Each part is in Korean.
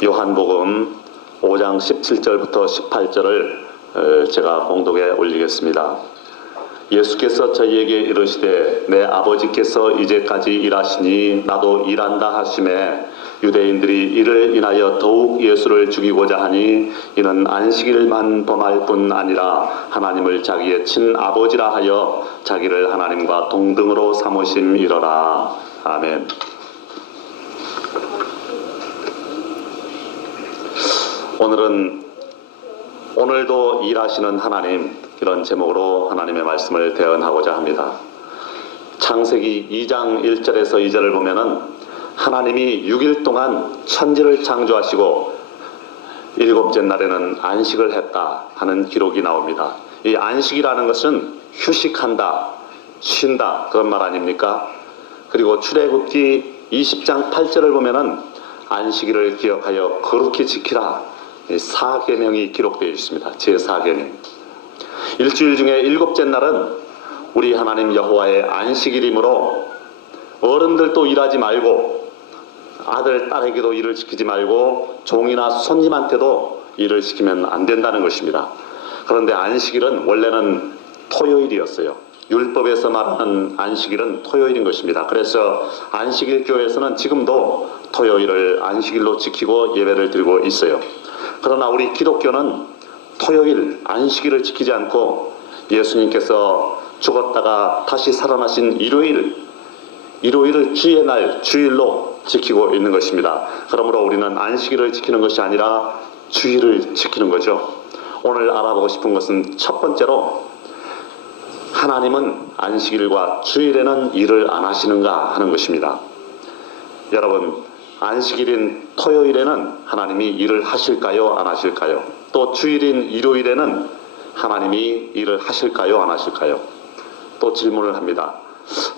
요한복음 5장 17절부터 18절을 제가 공독에 올리겠습니다. 예수께서 저희에게 이르시되 내 아버지께서 이제까지 일하시니 나도 일한다 하시매 유대인들이 이를 인하여 더욱 예수를 죽이고자 하니 이는 안식일만 범할 뿐 아니라 하나님을 자기의 친아버지라 하여 자기를 하나님과 동등으로 삼으심이로라. 아멘. 오늘도 일하시는 하나님, 이런 제목으로 하나님의 말씀을 대언하고자 합니다. 창세기 2장 1절에서 2절을 보면은 하나님이 6일 동안 천지를 창조하시고 일곱째 날에는 안식을 했다 하는 기록이 나옵니다. 이 안식이라는 것은 휴식한다, 쉰다 그런 말 아닙니까? 그리고 출애굽기 20장 8절을 보면은 안식일을 기억하여 거룩히 지키라, 사계명이 기록되어 있습니다. 제4계명. 일주일 중에 일곱째 날은 우리 하나님 여호와의 안식일이므로 어른들도 일하지 말고 아들, 딸에게도 일을 시키지 말고 종이나 손님한테도 일을 시키면 안 된다는 것입니다. 그런데 안식일은 원래는 토요일이었어요. 율법에서 말하는 안식일은 토요일인 것입니다. 그래서 안식일 교회에서는 지금도 토요일을 안식일로 지키고 예배를 드리고 있어요. 그러나 우리 기독교는 토요일 안식일을 지키지 않고 예수님께서 죽었다가 다시 살아나신 일요일을 주의 날, 주일로 지키고 있는 것입니다. 그러므로 우리는 안식일을 지키는 것이 아니라 주일을 지키는 거죠. 오늘 알아보고 싶은 것은 첫 번째로 하나님은 안식일과 주일에는 일을 안 하시는가 하는 것입니다. 여러분, 안식일인 토요일에는 하나님이 일을 하실까요? 안 하실까요? 또 주일인 일요일에는 하나님이 일을 하실까요? 안 하실까요? 또 질문을 합니다.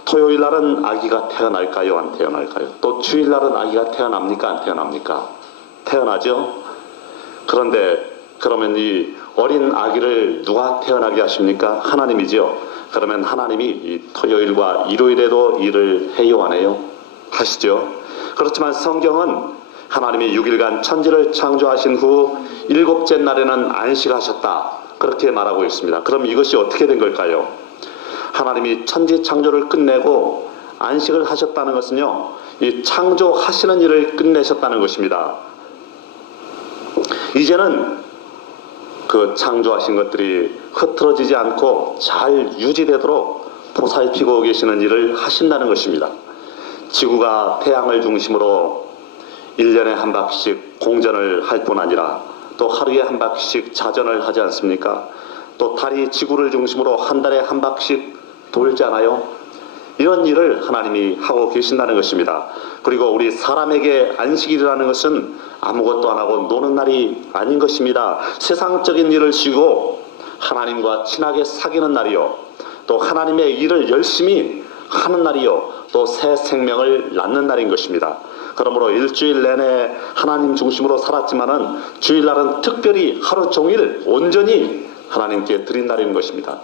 토요일 날은 아기가 태어날까요? 안 태어날까요? 또 주일 날은 아기가 태어납니까? 안 태어납니까? 태어나죠? 그런데 그러면 이 어린 아기를 누가 태어나게 하십니까? 하나님이죠. 그러면 하나님이 이 토요일과 일요일에도 일을 해요? 안 해요? 하시죠. 그렇지만 성경은 하나님이 6일간 천지를 창조하신 후 일곱째 날에는 안식하셨다, 그렇게 말하고 있습니다. 그럼 이것이 어떻게 된 걸까요? 하나님이 천지 창조를 끝내고 안식을 하셨다는 것은요, 이 창조하시는 일을 끝내셨다는 것입니다. 이제는 그 창조하신 것들이 흐트러지지 않고 잘 유지되도록 보살피고 계시는 일을 하신다는 것입니다. 지구가 태양을 중심으로 1년에 한 바퀴씩 공전을 할 뿐 아니라 또 하루에 한 바퀴씩 자전을 하지 않습니까? 또 달이 지구를 중심으로 한 달에 한 바퀴씩 돌잖아요. 이런 일을 하나님이 하고 계신다는 것입니다. 그리고 우리 사람에게 안식일이라는 것은 아무것도 안 하고 노는 날이 아닌 것입니다. 세상적인 일을 쉬고 하나님과 친하게 사귀는 날이요, 또 하나님의 일을 열심히 하는 날이요, 또 새 생명을 낳는 날인 것입니다. 그러므로 일주일 내내 하나님 중심으로 살았지만은 주일날은 특별히 하루 종일 온전히 하나님께 드린 날인 것입니다.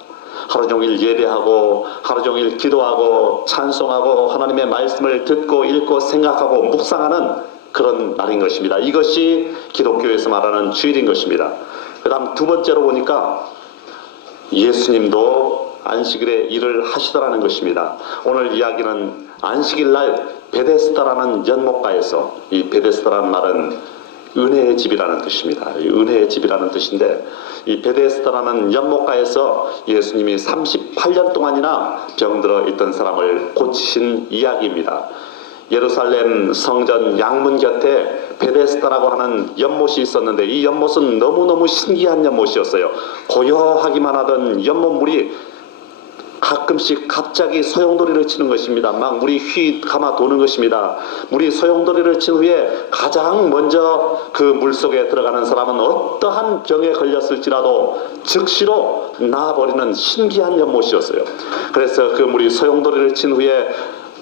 하루 종일 예배하고 하루 종일 기도하고 찬송하고 하나님의 말씀을 듣고 읽고 생각하고 묵상하는 그런 날인 것입니다. 이것이 기독교에서 말하는 주일인 것입니다. 그 다음 두 번째로 보니까 예수님도 안식일에 일을 하시더라는 것입니다. 오늘 이야기는 안식일 날 베데스다라는 연못가에서, 이 베데스다라는 말은 은혜의 집이라는 뜻입니다. 은혜의 집이라는 뜻인데, 이 베데스다라는 연못가에서 예수님이 38년 동안이나 병들어 있던 사람을 고치신 이야기입니다. 예루살렘 성전 양문 곁에 베데스다라고 하는 연못이 있었는데, 이 연못은 너무너무 신기한 연못이었어요. 고요하기만 하던 연못물이 가끔씩 갑자기 소용돌이를 치는 것입니다. 막 물이 휘 감아 도는 것입니다. 물이 소용돌이를 친 후에 가장 먼저 그 물속에 들어가는 사람은 어떠한 병에 걸렸을지라도 즉시로 나아버리는 신기한 연못이었어요. 그래서 그 물이 소용돌이를 친 후에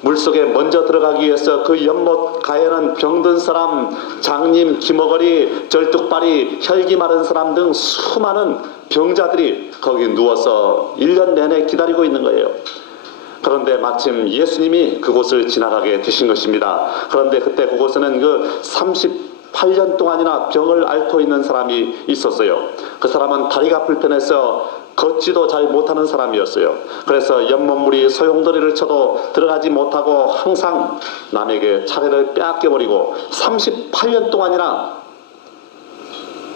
물속에 먼저 들어가기 위해서 그 연못 가에는 병든 사람, 장님, 기머거리, 절뚝발이, 혈기 마른 사람 등 수많은 병자들이 거기 누워서 1년 내내 기다리고 있는 거예요. 그런데 마침 예수님이 그곳을 지나가게 되신 것입니다. 그런데 그때 그곳에는 그 38년 동안이나 병을 앓고 있는 사람이 있었어요. 그 사람은 다리가 불편해서 걷지도 잘 못하는 사람이었어요. 그래서 연못물이 소용돌이를 쳐도 들어가지 못하고 항상 남에게 차례를 빼앗겨버리고 38년 동안이나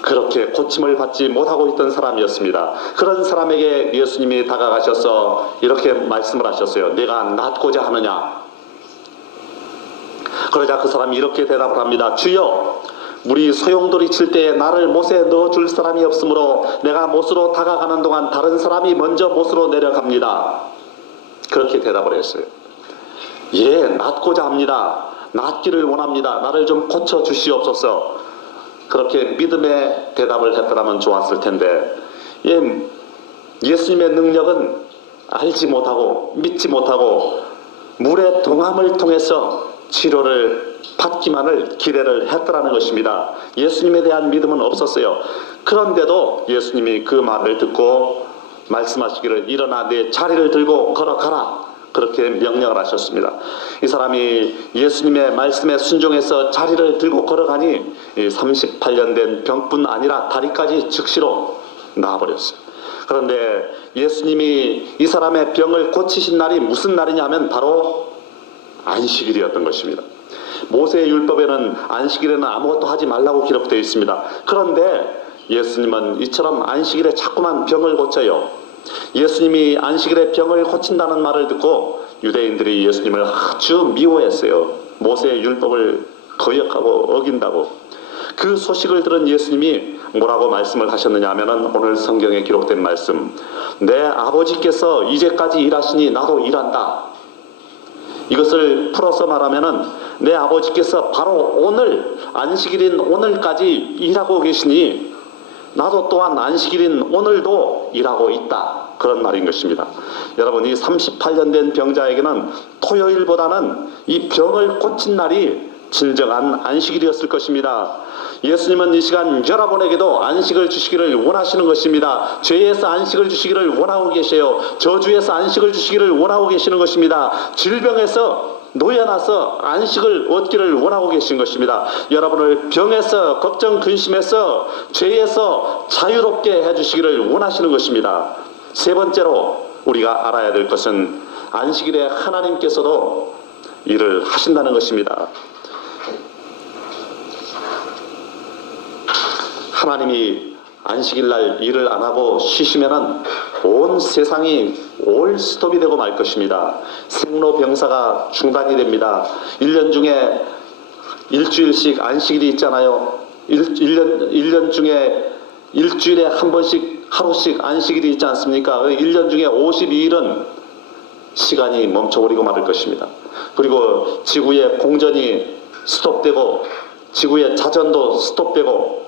그렇게 고침을 받지 못하고 있던 사람이었습니다. 그런 사람에게 예수님이 다가가셔서 이렇게 말씀을 하셨어요. 내가 낫고자 하느냐? 그러자 그 사람이 이렇게 대답을 합니다. 주여, 물이 소용돌이 칠 때에 나를 못에 넣어줄 사람이 없으므로 내가 못으로 다가가는 동안 다른 사람이 먼저 못으로 내려갑니다. 그렇게 대답을 했어요. 예, 낫고자 합니다. 낫기를 원합니다. 나를 좀 고쳐 주시옵소서. 그렇게 믿음의 대답을 했더라면 좋았을 텐데, 예수님의 능력은 알지 못하고 믿지 못하고 물의 동함을 통해서 치료를 받기만을 기대를 했더라는 것입니다. 예수님에 대한 믿음은 없었어요. 그런데도 예수님이 그 말을 듣고 말씀하시기를 일어나 내 자리를 들고 걸어가라, 그렇게 명령을 하셨습니다. 이 사람이 예수님의 말씀에 순종해서 자리를 들고 걸어가니 38년 된 병뿐 아니라 다리까지 즉시로 나아버렸어요. 그런데 예수님이 이 사람의 병을 고치신 날이 무슨 날이냐면 바로 안식일이었던 것입니다. 모세의 율법에는 안식일에는 아무것도 하지 말라고 기록되어 있습니다. 그런데 예수님은 이처럼 안식일에 자꾸만 병을 고쳐요. 예수님이 안식일에 병을 고친다는 말을 듣고 유대인들이 예수님을 아주 미워했어요. 모세의 율법을 거역하고 어긴다고. 그 소식을 들은 예수님이 뭐라고 말씀을 하셨느냐 하면은 오늘 성경에 기록된 말씀, 내 아버지께서 이제까지 일하시니 나도 일한다. 이것을 풀어서 말하면은 내 아버지께서 바로 오늘, 안식일인 오늘까지 일하고 계시니 나도 또한 안식일인 오늘도 일하고 있다, 그런 말인 것입니다. 여러분, 이 38년 된 병자에게는 토요일보다는 이 병을 고친 날이 진정한 안식일이었을 것입니다. 예수님은 이 시간 여러분에게도 안식을 주시기를 원하시는 것입니다. 죄에서 안식을 주시기를 원하고 계세요. 저주에서 안식을 주시기를 원하고 계시는 것입니다. 질병에서 노여나서 안식을 얻기를 원하고 계신 것입니다. 여러분을 병에서, 걱정, 근심에서, 죄에서 자유롭게 해주시기를 원하시는 것입니다. 세 번째로 우리가 알아야 될 것은 안식일에 하나님께서도 일을 하신다는 것입니다. 하나님이 안식일날 일을 안 하고 쉬시면은 온 세상이 올 스톱이 되고 말 것입니다. 생로병사가 중단이 됩니다. 1년 중에 일주일씩 안식일이 있잖아요. 1년 중에 일주일에 한 번씩 하루씩 안식일이 있지 않습니까? 1년 중에 52일은 시간이 멈춰버리고 말을 것입니다. 그리고 지구의 공전이 스톱되고 지구의 자전도 스톱되고,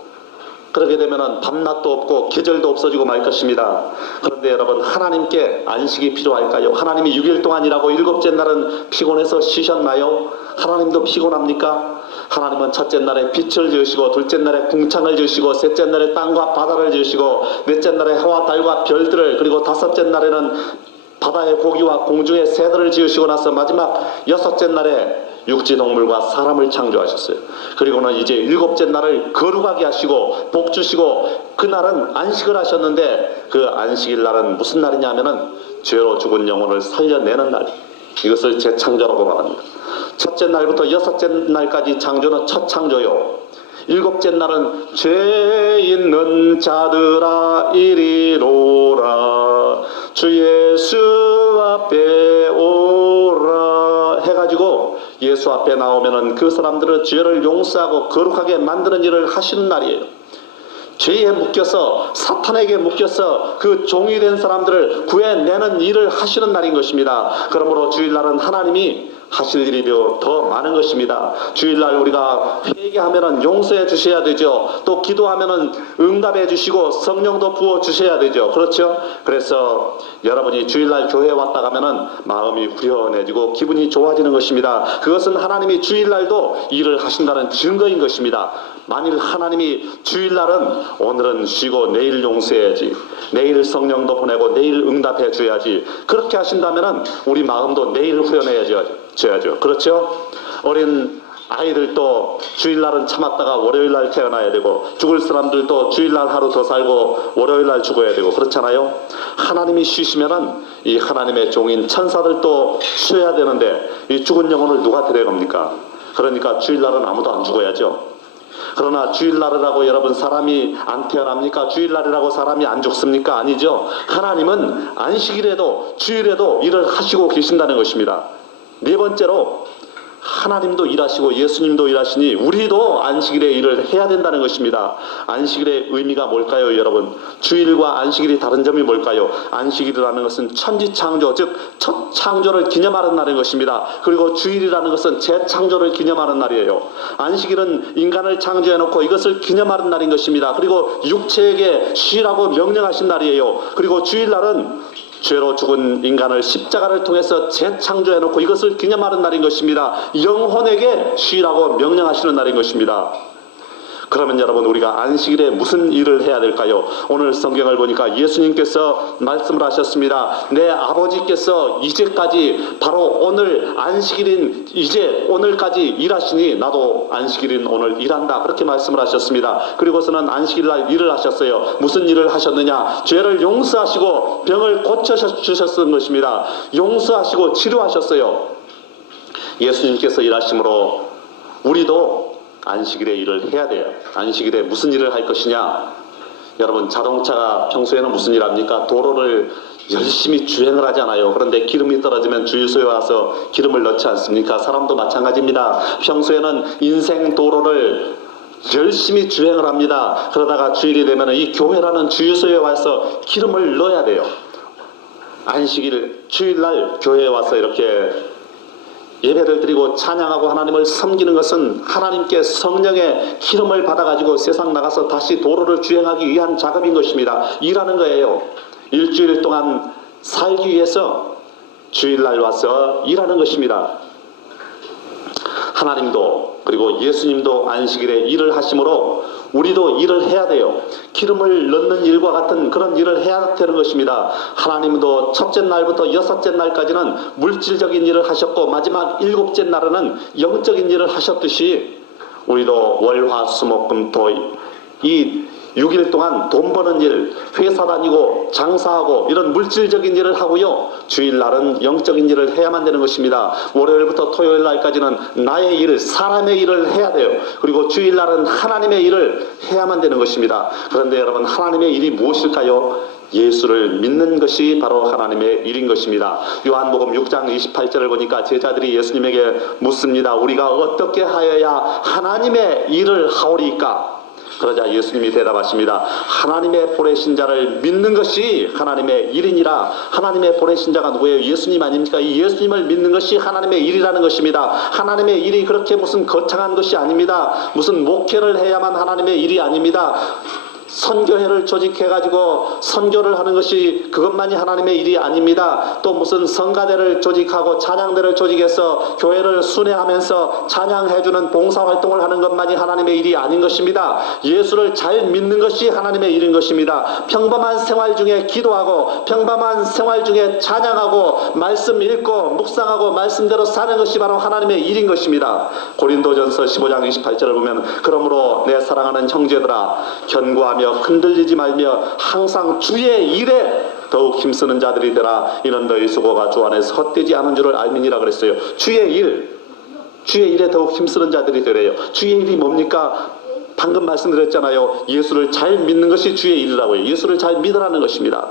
그렇게 되면 밤낮도 없고 계절도 없어지고 말 것입니다. 그런데 여러분, 하나님께 안식이 필요할까요? 하나님이 6일 동안 일하고 7째 날은 피곤해서 쉬셨나요? 하나님도 피곤합니까? 하나님은 첫째 날에 빛을 지으시고, 둘째 날에 궁창을 지으시고, 셋째 날에 땅과 바다를 지으시고, 넷째 날에 해와 달과 별들을, 그리고 다섯째 날에는 바다의 고기와 공중의 새들을 지으시고 나서 마지막 여섯째 날에 육지동물과 사람을 창조하셨어요. 그리고는 이제 일곱째 날을 거룩하게 하시고 복 주시고, 그날은 안식을 하셨는데 그 안식일 날은 무슨 날이냐면은 죄로 죽은 영혼을 살려내는 날, 이것을 재창조라고 말합니다. 첫째 날부터 여섯째 날까지 창조는 첫 창조요. 일곱째 날은 죄 있는 자들아 이리로라, 주 예수 앞에 오라 해가지고 예수 앞에 나오면은 그 사람들은 죄를 용서하고 거룩하게 만드는 일을 하시는 날이에요. 죄에 묶여서, 사탄에게 묶여서 그 종이 된 사람들을 구해내는 일을 하시는 날인 것입니다. 그러므로 주일날은 하나님이 하실 일이 더 많은 것입니다. 주일날 우리가 회개하면은 용서해 주셔야 되죠. 또 기도하면은 응답해 주시고 성령도 부어 주셔야 되죠. 그렇죠? 그래서 여러분이 주일날 교회에 왔다 가면은 마음이 후련해지고 기분이 좋아지는 것입니다. 그것은 하나님이 주일날도 일을 하신다는 증거인 것입니다. 만일 하나님이 주일날은 오늘은 쉬고 내일 용서해야지, 내일 성령도 보내고 내일 응답해 줘야지, 그렇게 하신다면은 우리 마음도 내일 후련해져야죠. 그렇죠? 어린 아이들도 주일날은 참았다가 월요일날 태어나야 되고, 죽을 사람들도 주일날 하루 더 살고 월요일날 죽어야 되고 그렇잖아요. 하나님이 쉬시면은 이 하나님의 종인 천사들도 쉬어야 되는데 이 죽은 영혼을 누가 데려갑니까? 그러니까 주일날은 아무도 안 죽어야죠. 그러나 주일날이라고 여러분 사람이 안 태어납니까? 주일날이라고 사람이 안 죽습니까? 아니죠. 하나님은 안식일에도 주일에도 일을 하시고 계신다는 것입니다. 네 번째로 하나님도 일하시고 예수님도 일하시니 우리도 안식일에 일을 해야 된다는 것입니다. 안식일의 의미가 뭘까요, 여러분? 주일과 안식일이 다른 점이 뭘까요? 안식일이라는 것은 천지창조, 즉 첫 창조를 기념하는 날인 것입니다. 그리고 주일이라는 것은 재창조를 기념하는 날이에요. 안식일은 인간을 창조해놓고 이것을 기념하는 날인 것입니다. 그리고 육체에게 쉬라고 명령하신 날이에요. 그리고 주일날은 죄로 죽은 인간을 십자가를 통해서 재창조해놓고 이것을 기념하는 날인 것입니다. 영혼에게 쉬라고 명령하시는 날인 것입니다. 그러면 여러분, 우리가 안식일에 무슨 일을 해야 될까요? 오늘 성경을 보니까 예수님께서 말씀을 하셨습니다. 내 아버지께서 이제까지 바로 오늘 안식일인 이제 오늘까지 일하시니 나도 안식일인 오늘 일한다, 그렇게 말씀을 하셨습니다. 그리고서는 안식일날 일을 하셨어요. 무슨 일을 하셨느냐? 죄를 용서하시고 병을 고쳐주셨던 것입니다. 용서하시고 치료하셨어요. 예수님께서 일하심으로 우리도 안식일에 일을 해야 돼요. 안식일에 무슨 일을 할 것이냐? 여러분, 자동차가 평소에는 무슨 일 합니까? 도로를 열심히 주행을 하잖아요. 그런데 기름이 떨어지면 주유소에 와서 기름을 넣지 않습니까? 사람도 마찬가지입니다. 평소에는 인생 도로를 열심히 주행을 합니다. 그러다가 주일이 되면 이 교회라는 주유소에 와서 기름을 넣어야 돼요. 안식일 주일날 교회에 와서 이렇게 예배를 드리고 찬양하고 하나님을 섬기는 것은 하나님께 성령의 기름을 받아가지고 세상 나가서 다시 도로를 주행하기 위한 작업인 것입니다. 일하는 거예요. 일주일 동안 살기 위해서 주일날 와서 일하는 것입니다. 하나님도 그리고 예수님도 안식일에 일을 하심으로 우리도 일을 해야 돼요. 기름을 넣는 일과 같은 그런 일을 해야 되는 것입니다. 하나님도 첫째 날부터 여섯째 날까지는 물질적인 일을 하셨고 마지막 일곱째 날에는 영적인 일을 하셨듯이 우리도 월, 화, 수, 목, 금, 토 이 6일 동안 돈 버는 일, 회사 다니고 장사하고 이런 물질적인 일을 하고요. 주일날은 영적인 일을 해야만 되는 것입니다. 월요일부터 토요일날까지는 나의 일, 사람의 일을 해야 돼요. 그리고 주일날은 하나님의 일을 해야만 되는 것입니다. 그런데 여러분, 하나님의 일이 무엇일까요? 예수를 믿는 것이 바로 하나님의 일인 것입니다. 요한복음 6장 28절을 보니까 제자들이 예수님에게 묻습니다. 우리가 어떻게 하여야 하나님의 일을 하오리까? 그러자 예수님이 대답하십니다. 하나님의 보내신 자를 믿는 것이 하나님의 일이니라. 하나님의 보내신 자가 누구예요? 예수님 아닙니까? 이 예수님을 믿는 것이 하나님의 일이라는 것입니다. 하나님의 일이 그렇게 무슨 거창한 것이 아닙니다. 무슨 목회를 해야만 하나님의 일이 아닙니다. 선교회를 조직해가지고 선교를 하는 것이 그것만이 하나님의 일이 아닙니다. 또 무슨 성가대를 조직하고 찬양대를 조직해서 교회를 순회하면서 찬양해주는 봉사활동을 하는 것만이 하나님의 일이 아닌 것입니다. 예수를 잘 믿는 것이 하나님의 일인 것입니다. 평범한 생활 중에 기도하고 평범한 생활 중에 찬양하고 말씀 읽고 묵상하고 말씀대로 사는 것이 바로 하나님의 일인 것입니다. 고린도전서 15장 28절을 보면 그러므로 내 사랑하는 형제들아 견고하며 흔들리지 말며 항상 주의 일에 더욱 힘쓰는 자들이 되라. 이는 너희 수고가 주 안에서 헛되지 않은 줄을 알미니라 그랬어요. 주의 일에 더욱 힘쓰는 자들이 되래요. 주의 일이 뭡니까? 방금 말씀드렸잖아요. 예수를 잘 믿는 것이 주의 일이라고요. 예수를 잘 믿으라는 것입니다.